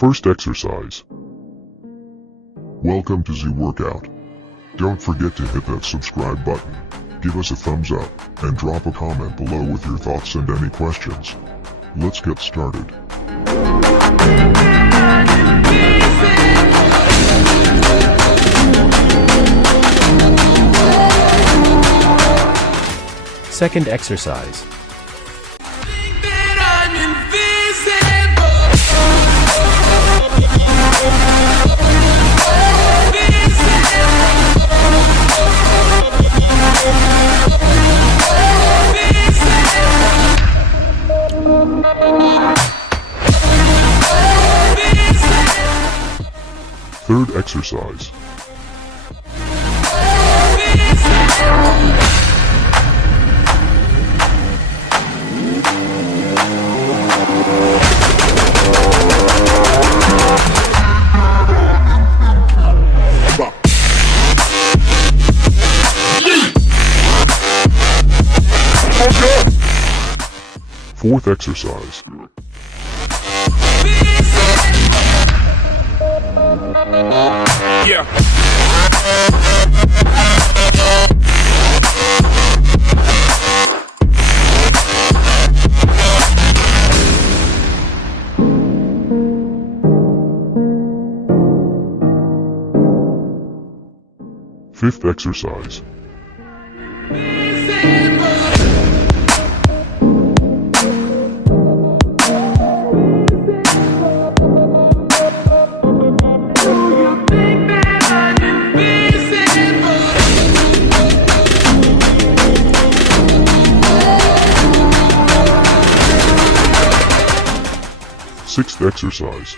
First exercise. Welcome to Z Workout. Don't forget to hit that subscribe button, give us a thumbs up, and drop a comment below with your thoughts and any questions. Let's get started. Second exercise. Third exercise. Fourth exercise. Yeah. Fifth exercise. Sixth exercise.